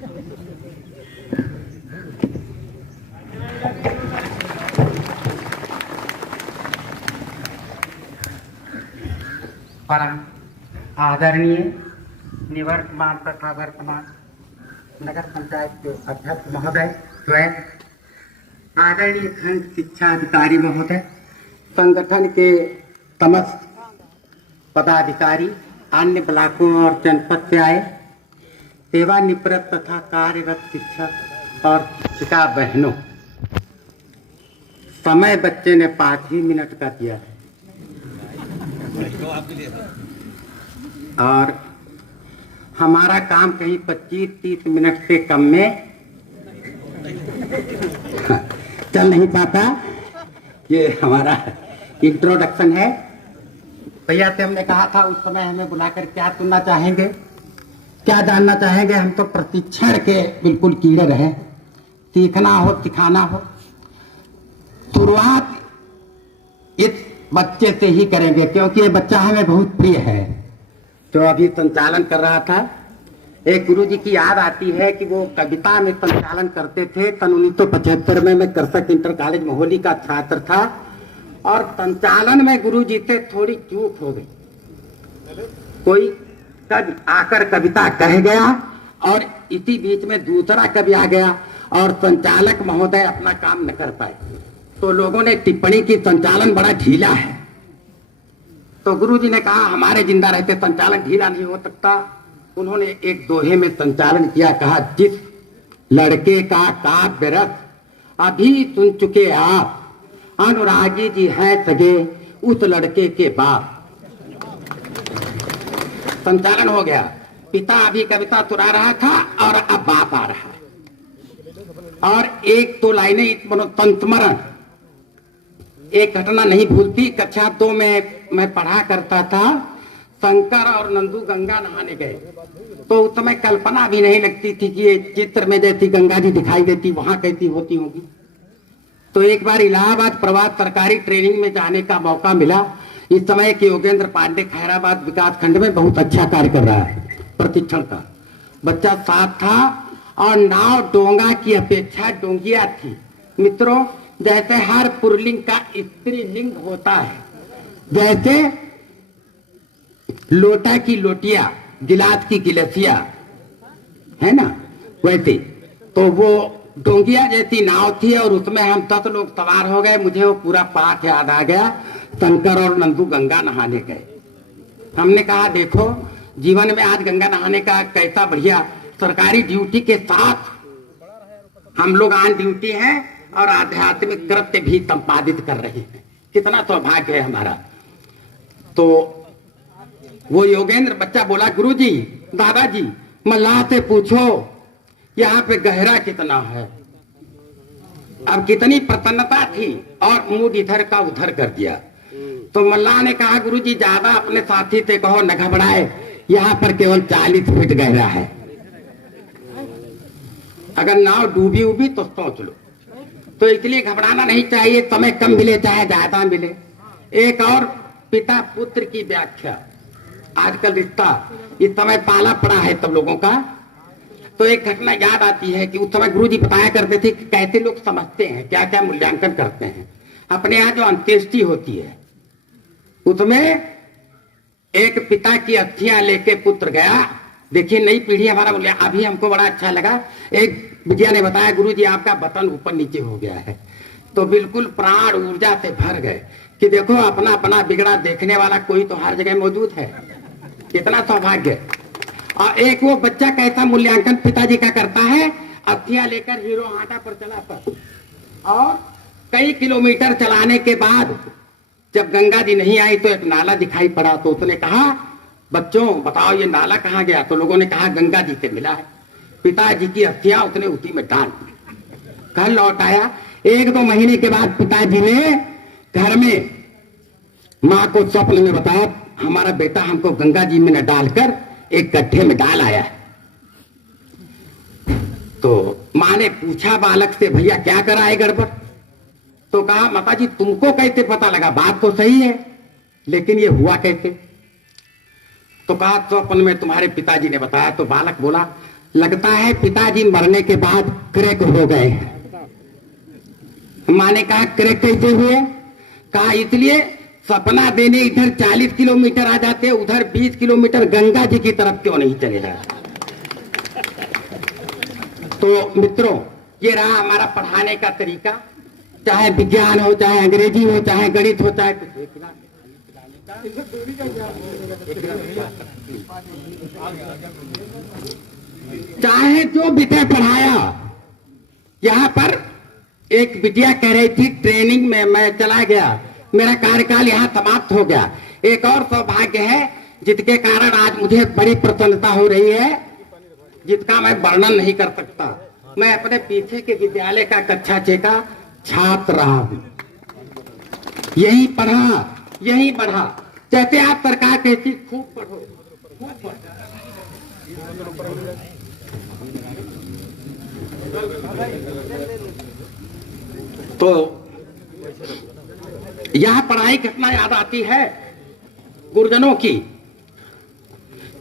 परम आदरणीय निवर्तमान तथा वर्तमान नगर पंचायत के अध्यक्ष महोदय, स्वयं आदरणीय खंड शिक्षा अधिकारी महोदय, संगठन के समस्त पदाधिकारी, अन्य ब्लॉकों और जनपद से आए सेवानिवृत्त तथा कार्यरत शिक्षक और शिक्षिका बहनों, समय बच्चे ने 5 ही मिनट का दिया है और हमारा काम कहीं 25-30 मिनट से कम में चल नहीं पाता। ये हमारा इंट्रोडक्शन है। भैया से हमने कहा था उस समय हमें बुलाकर क्या सुनना चाहेंगे, क्या जानना चाहेंगे। हम तो प्रशिक्षण के बिल्कुल कीड़े रहे, सीखना हो सिखाना हो। शुरुआत इस बच्चे से ही करेंगे क्योंकि ये बच्चा हमें बहुत प्रिय है। जो अभी संचालन कर रहा था, एक गुरुजी की याद आती है कि वो कविता में संचालन करते थे। सन 1975 में मैं करसक इंटर कॉलेज मोहाली का छात्र था और संचालन में गुरुजी से थोड़ी चूक हो गई। कोई कवि आकर कविता कह गया और इसी बीच में दूसरा कवि आ गया और संचालक महोदय अपना काम न कर पाए, तो लोगों ने टिप्पणी की संचालन बड़ा ढीला है। तो गुरुजी ने कहा हमारे जिंदा रहते संचालन ढीला नहीं हो सकता। उन्होंने एक दोहे में संचालन किया, कहा जिस लड़के का काव्य रस अभी सुन चुके आप, अनुरागी जी हैं सगे उस लड़के के बाप। संचालन हो गया। पिता अभी कविता सुना रहा था और अब बाप आ रहा है। और एक दो लाइनें संस्मरण, एक घटना नहीं भूलती। कक्षा 2 में मैं पढ़ा करता था। शंकर और नंदू गंगा नहाने गए, तो उस समय कल्पना भी नहीं लगती थी कि ये चित्र में जैसी गंगा जी दिखाई देती वहां कैसी होती होगी। तो एक बार इलाहाबाद प्रभात सरकारी ट्रेनिंग में जाने का मौका मिला। इस समय के योगेंद्र पांडे खैराबाद विकास खंड में बहुत अच्छा कार्य कर रहा है प्रशिक्षण का। बच्चा साथ था और नाव डोंगा की अपेक्षा डोंगिया थी। मित्रों, जैसे हर पुरलिंग का स्त्रीलिंग होता है, जैसे लोटा की लोटिया, गिलास की गिलसिया, है ना, वैसे तो वो डोंगिया जैसी नाव थी और उसमें हम 10 लोग सवार हो गए। मुझे वो पूरा पाठ याद आ गया। शंकर और नंदू गंगा नहाने गए। हमने कहा देखो जीवन में आज गंगा नहाने का कैसा बढ़िया, सरकारी ड्यूटी के साथ हम लोग ऑन ड्यूटी हैं और आध्यात्मिक कृत्य भी संपादित कर रहे हैं। कितना सौभाग्य है हमारा। तो वो योगेंद्र बच्चा बोला, गुरुजी, दादाजी, मल्लाह से पूछो यहाँ पे गहरा कितना है। अब कितनी प्रसन्नता थी और मुंह इधर का उधर कर दिया। तो मल्लाह ने कहा, गुरुजी ज्यादा अपने साथी से कहो न घबराए, यहाँ पर केवल 40 फीट गहरा है। अगर नाव डूबी उबी तो सोच लो। तो इसलिए घबराना नहीं चाहिए, समय कम मिले चाहे ज्यादा मिले। एक और पिता पुत्र की व्याख्या, आजकल रिश्ता इस समय पाला पड़ा है सब लोगों का। तो एक घटना याद आती है कि उस समय गुरुजी बताया करते थे कि कैसे लोग समझते हैं, क्या क्या मूल्यांकन करते हैं। अपने यहाँ जो अंत्येष्टि होती है उसमें एक पिता की अस्थियां लेके पुत्र गया। देखिए नई पीढ़ी हमारा मूल्य, अभी हमको बड़ा अच्छा लगा। एक विजया ने बताया, गुरुजी आपका बटन ऊपर नीचे हो गया है। तो बिल्कुल प्राण ऊर्जा से भर गए कि देखो अपना अपना बिगड़ा देखने वाला कोई तो हर जगह मौजूद है। कितना सौभाग्य। और एक वो बच्चा कैसा मूल्यांकन पिताजी का करता है, अस्थियां लेकर हीरो हाटा पर चला पर, और कई किलोमीटर चलाने के बाद जब गंगा जी नहीं आई तो एक नाला दिखाई पड़ा। तो उसने कहा, बच्चों बताओ ये नाला कहाँ गया। तो लोगों ने कहा गंगा जी से मिला है। पिताजी की अस्थियां उसने उसी में डाल दी। घर लौट आया। 1-2 महीने के बाद पिताजी ने घर में माँ को स्वप्न में बताया, हमारा बेटा हमको गंगा जी में न डालकर एक गड्ढे में डाल आया है। तो माँ ने पूछा बालक से, भैया क्या करा है गड़बड़। तो कहा, माता जी तुमको कैसे पता लगा, बात तो सही है लेकिन ये हुआ कैसे। तो कहा स्वप्न में तुम्हारे पिताजी ने बताया। तो बालक बोला, लगता है पिताजी मरने के बाद क्रैक हो गए हैं। माँ ने कहा क्रैक कैसे हुए? कहा इसलिए सपना देने इधर 40 किलोमीटर आ जाते, उधर 20 किलोमीटर गंगा जी की तरफ क्यों नहीं चले जाते। तो मित्रों, ये रहा हमारा पढ़ाने का तरीका, चाहे विज्ञान हो, चाहे अंग्रेजी हो, चाहे गणित हो, चाहे चाहे जो विषय पढ़ाया। यहाँ पर एक बिटिया कह रही थी ट्रेनिंग में मैं चला गया, मेरा कार्यकाल यहाँ समाप्त हो गया। एक और सौभाग्य है जिसके कारण आज मुझे बड़ी प्रसन्नता हो रही है, जिसका मैं वर्णन नहीं कर सकता। मैं अपने पीछे के विद्यालय का कक्षा 6 का छात्र रहा हूँ, यही पढ़ा, यही पढ़ा। जैसे आप सरकार कहती खूब पढ़ो, खूब पढ़ो। तो यह पढ़ाई घटना याद आती है गुरुजनों की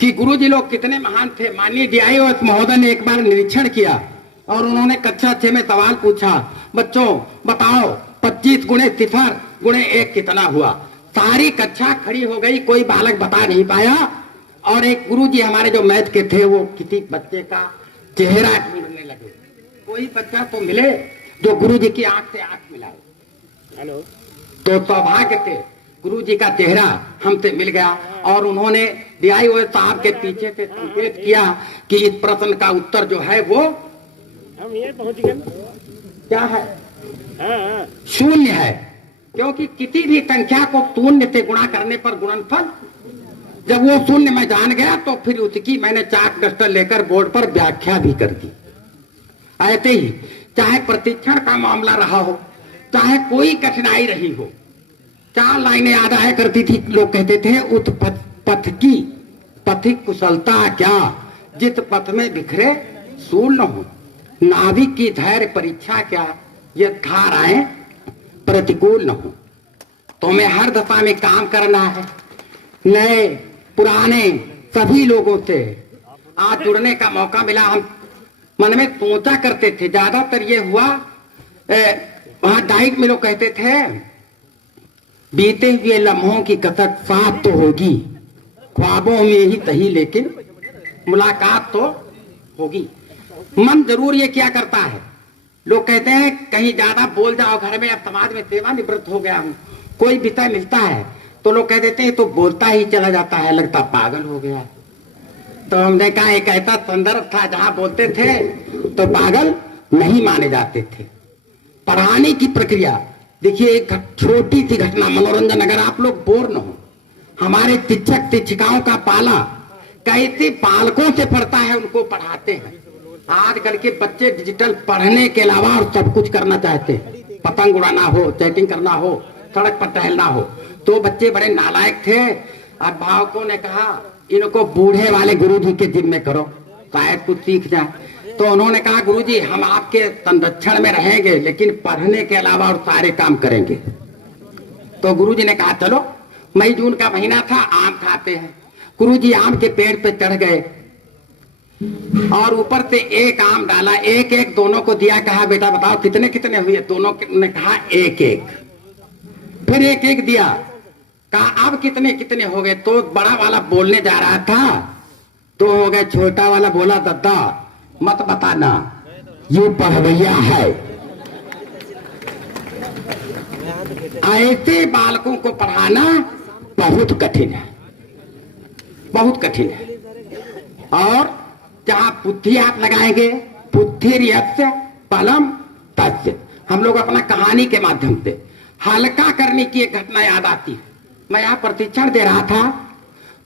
कि गुरुजी लोग कितने महान थे। माननीय DIO महोदय ने एक बार निरीक्षण किया और उन्होंने कक्षा 6 में सवाल पूछा, बच्चों बताओ 25 गुणे 0 गुणे 1 कितना हुआ। सारी कक्षा खड़ी हो गई, कोई बालक बता नहीं पाया। और एक गुरुजी हमारे जो मैथ के थे वो किसी बच्चे का चेहरा ढूंढने लगे। कोई बच्चा तो मिले जो गुरुजी की आंख से आंख मिलाए। हेलो, तो सौभाग्य से गुरुजी का चेहरा हमसे मिल गया और उन्होंने DIO साहब के पीछे से संकेत किया कि इस प्रश्न का उत्तर जो है वो हम ये पहुंच गए क्या है, हाँ। शून्य है। क्योंकि किसी भी संख्या को शून्य से गुणा करने पर गुणनफल, जब वो शून्य मैं जान गया तो फिर उसकी मैंने चाक डस्टर लेकर बोर्ड पर व्याख्या भी कर दी। ऐसे ही चाहे प्रशिक्षण का मामला रहा हो, चाहे कोई कठिनाई रही हो, 4 लाइनें याद आया करती थी। लोग कहते थे उत पथ की पथिक कुशलता क्या, जित पथ में बिखरे सूल न हो। नाविक की धैर्य परीक्षा क्या, ये धाराएं प्रतिकूल न हो। तो हमें हर दशा में काम करना है। नए पुराने सभी लोगों से आज जुड़ने का मौका मिला। हम मन में सोचा करते थे, ज्यादातर ये हुआ वहां डाइट में लोग कहते थे बीते हुए लम्हों की कसक साथ तो होगी, ख्वाबों में ही सही लेकिन मुलाकात तो होगी। मन जरूर ये क्या करता है, लोग कहते हैं कहीं ज्यादा बोल जाओ घर में, अब समाज में सेवानिवृत्त हो गया हूं, कोई विषय मिलता है तो लोग कह देते हैं तो बोलता ही चला जाता है, लगता पागल हो गया। तो हमने कहा एक ऐसा संदर्भ था जहां बोलते थे तो पागल नहीं माने जाते थे। पढ़ाने की प्रक्रिया देखिए, एक छोटी सी घटना मनोरंजन, अगर आप लोग बोर न हो, हमारे शिक्षक शिक्षिकाओं का पाला कैसे पालकों से पढ़ता है, उनको पढ़ाते हैं। आजकल के बच्चे डिजिटल पढ़ने के अलावा और सब कुछ करना चाहते हैं, पतंग उड़ाना हो, चैटिंग करना हो, सड़क पर टहलना हो। तो बच्चे बड़े नालायक थे। अभिभावकों ने कहा इनको बूढ़े वाले गुरुजी के जिम्मे करो, शायद कुछ सीख जाए। तो उन्होंने कहा गुरुजी हम आपके संरक्षण में रहेंगे लेकिन पढ़ने के अलावा और सारे काम करेंगे। तो गुरुजी ने कहा चलो। मई जून का महीना था, आम खाते हैं। गुरुजी आम के पेड़ पे चढ़ गए और ऊपर से एक आम डाला, एक एक दोनों को दिया, कहा बेटा बताओ कितने कितने हुए। दोनों ने कहा एक एक। फिर एक एक दिया, कहा अब कितने कितने हो गए। तो बड़ा वाला बोलने जा रहा था, तो हो गए। छोटा वाला बोला दादा मत बताना, ये पढ़वैया है। ऐसे बालकों को पढ़ाना बहुत कठिन है, बहुत कठिन है। और जहां बुद्धि आप लगाएंगे, बुद्धि यस्य पलम तस्य, हम लोग अपना कहानी के माध्यम से हल्का करने की एक घटना याद आती है। मैं यहाँ प्रशिक्षण दे रहा था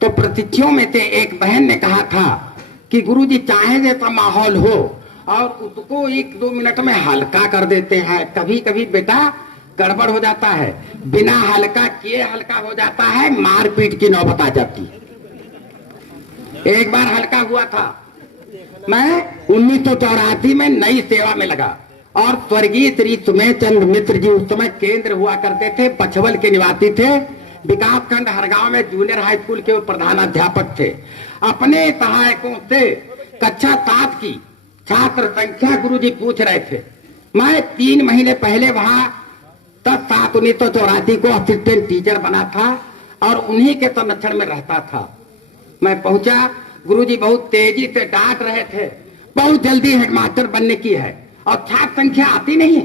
तो प्रशिक्षकों में से एक बहन ने कहा था कि गुरुजी चाहे जैसा माहौल हो और उसको 1-2 मिनट में हल्का कर देते हैं। कभी कभी बेटा गड़बड़ हो जाता है, बिना हल्का किए हल्का हो जाता है, मारपीट की नौबत आ जाती है। एक बार हल्का हुआ था, मैं 1984 में नई सेवा में लगा और स्वर्गीय श्री सुमेश चंद्र मिश्र जी उस समय केंद्र हुआ करते थे, पचवल के निवासी थे, विकास खंड हरगांव में जूनियर हाई स्कूल के प्रधानाध्यापक थे। अपने सहायकों से कक्षा 7 की छात्र संख्या गुरुजी पूछ रहे थे। मैं 3 महीने पहले वहां 10/7/1984 को असिस्टेंट टीचर बना था और उन्हीं के संरक्षण में रहता था। मैं पहुंचा, गुरुजी बहुत तेजी से डांट रहे थे, बहुत जल्दी हेडमास्टर बनने की है और छात्र संख्या आती नहीं है,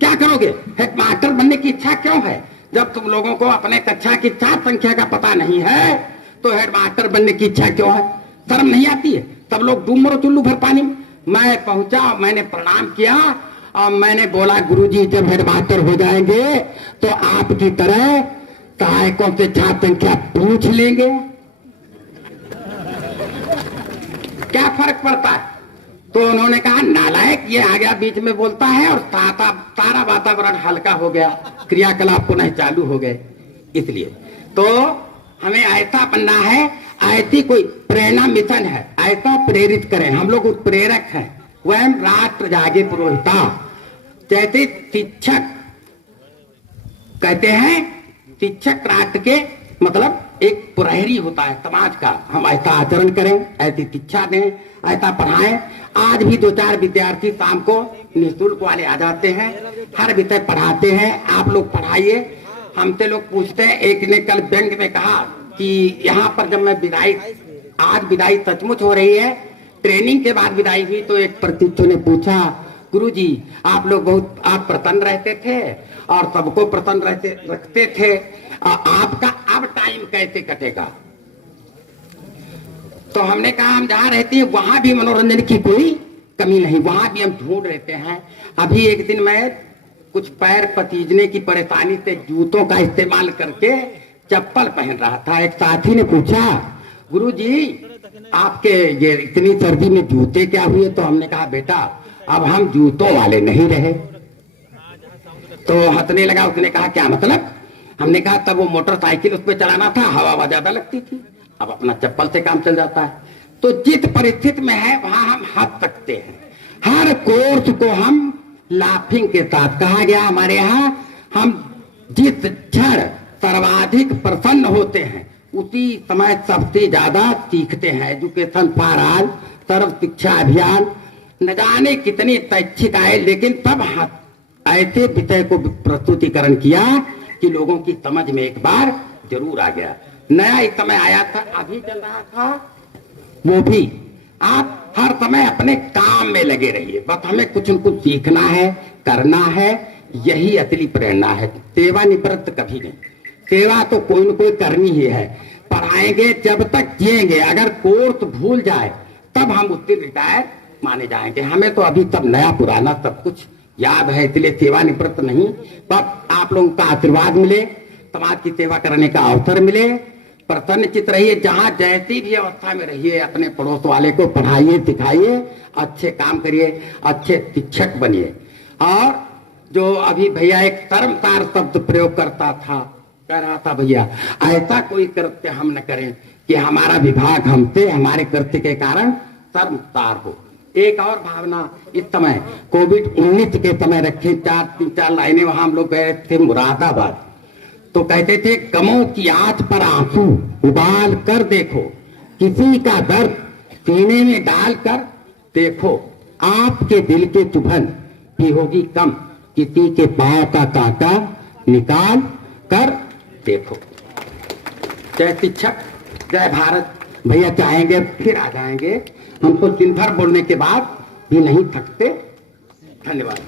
क्या करोगे? हेडमास्टर बनने की इच्छा क्यों है? जब तुम लोगों को अपने कक्षा की छात्र संख्या का पता नहीं है तो हेडमास्टर बनने की इच्छा क्यों है? शर्म नहीं आती है? सब लोग डूब मरो चुल्लू भर पानी में। मैं पहुंचा, मैंने प्रणाम किया और मैंने बोला, गुरुजी जब हेडमास्टर हो जाएंगे तो आपकी तरह सहायकों से छात्र संख्या पूछ लेंगे, क्या फर्क पड़ता है? तो उन्होंने कहा, नालायक, ये आ गया बीच में बोलता है और सारा वातावरण हल्का हो गया, क्रियाकलाप पुनः चालू हो गए। इसलिए तो हमें ऐसा बनना है, ऐसी कोई प्रेरणा मिशन है, ऐसा प्रेरित करें। हम लोग उत्प्रेरक हैं, स्वयं राष्ट्र जागे पुरोहिता। जैसे शिक्षक कहते हैं, शिक्षक राष्ट्र के मतलब एक पुरहरी होता है समाज का। हम ऐसा आचरण करें, ऐसी शिक्षा दें, ऐसा पढ़ाएं। आज भी 2-4 विद्यार्थी शाम को निःशुल्क वाले आ जाते हैं, हर विषय पढ़ाते हैं, आप लोग पढ़ाइए। हमसे लोग पूछते हैं, एक ने कल बैंक में कहा कि यहाँ पर जब मैं विदाई, आज विदाई सचमुच हो रही है, ट्रेनिंग के बाद विदाई हुई, तो एक प्रशिक्षु ने पूछा, गुरुजी आप लोग बहुत आप प्रसन्न रहते थे और सबको प्रसन्न रखते थे, आपका अब टाइम कैसे कटेगा? तो हमने कहा, हम जहाँ रहते हैं वहां भी मनोरंजन की कोई कमी नहीं, वहां भी हम ढूंढ रहते हैं। अभी एक दिन मैं कुछ पैर पतीजने की परेशानी से जूतों का इस्तेमाल करके चप्पल पहन रहा था। एक साथी ने पूछा, गुरुजी आपके ये इतनी सर्दी में जूते क्या हुए? तो हमने कहा, बेटा अब हम जूतों वाले नहीं रहे। तो हंसने लगा, उसने कहा, क्या मतलब? हमने कहा, तब वो मोटरसाइकिल उस पर चलाना था, हवा ज्यादा लगती थी, अब अपना चप्पल से काम चल जाता है। तो जिस परिस्थिति में है वहां हम हंस सकते हैं। हर कोर्स को हम लाफिंग के साथ, कहा गया हमारे यहाँ, हम जिस क्षण सर्वाधिक प्रसन्न होते हैं उसी समय सबसे ज्यादा सीखते हैं। एजुकेशन फॉर ऑल, सर्व शिक्षा अभियान, न जाने कितने शैक्षिक आए, लेकिन तब ऐसे विषय को प्रस्तुतिकरण किया कि लोगों की समझ में एक बार जरूर आ गया। नया एक समय आया था, अभी चल रहा था, वो भी। आप हर समय अपने काम में लगे रहिए, बस हमें कुछ न कुछ सीखना है, करना है, यही असली प्रेरणा है। सेवा निवृत्त कभी नहीं, सेवा तो कोई न कोई करनी ही है। पढ़ाएंगे जब तक जिएंगे, अगर कोर्स भूल जाए तब हम उससे रिटायर माने जाएंगे। हमें तो अभी सब नया पुराना सब कुछ याद है, इसलिए सेवा निवृत्त नहीं। बस आप लोगों का आशीर्वाद मिले, समाज की सेवा करने का अवसर मिले, प्रसन्नचित रहिए। जहां जैसी भी अवस्था में रहिए, अपने पड़ोस वाले को पढ़ाइए, सिखाइए, अच्छे काम करिए, अच्छे शिक्षक बनिए। और जो अभी भैया एक शर्मसार शब्द प्रयोग करता था, कह रहा था, भैया ऐसा कोई कृत्य हम न करें कि हमारा विभाग हमसे हमारे कृत्य के कारण शर्मसार हो। एक और भावना इस समय कोविड-19 के समय रखे, 4 लाइनें वहां हम लोग गए थे मुरादाबाद, तो कहते थे, गमों की आंच पर आंसू उबाल कर देखो, किसी का दर्द सीने में डाल कर देखो, आपके दिल के चुभन भी होगी कम, किसी के पांव का कांटा निकाल कर देखो। जय शिक्षक, जय भारत। भैया चाहेंगे फिर आ जाएंगे, हमको दिन भर बोलने के बाद भी नहीं थकते। धन्यवाद।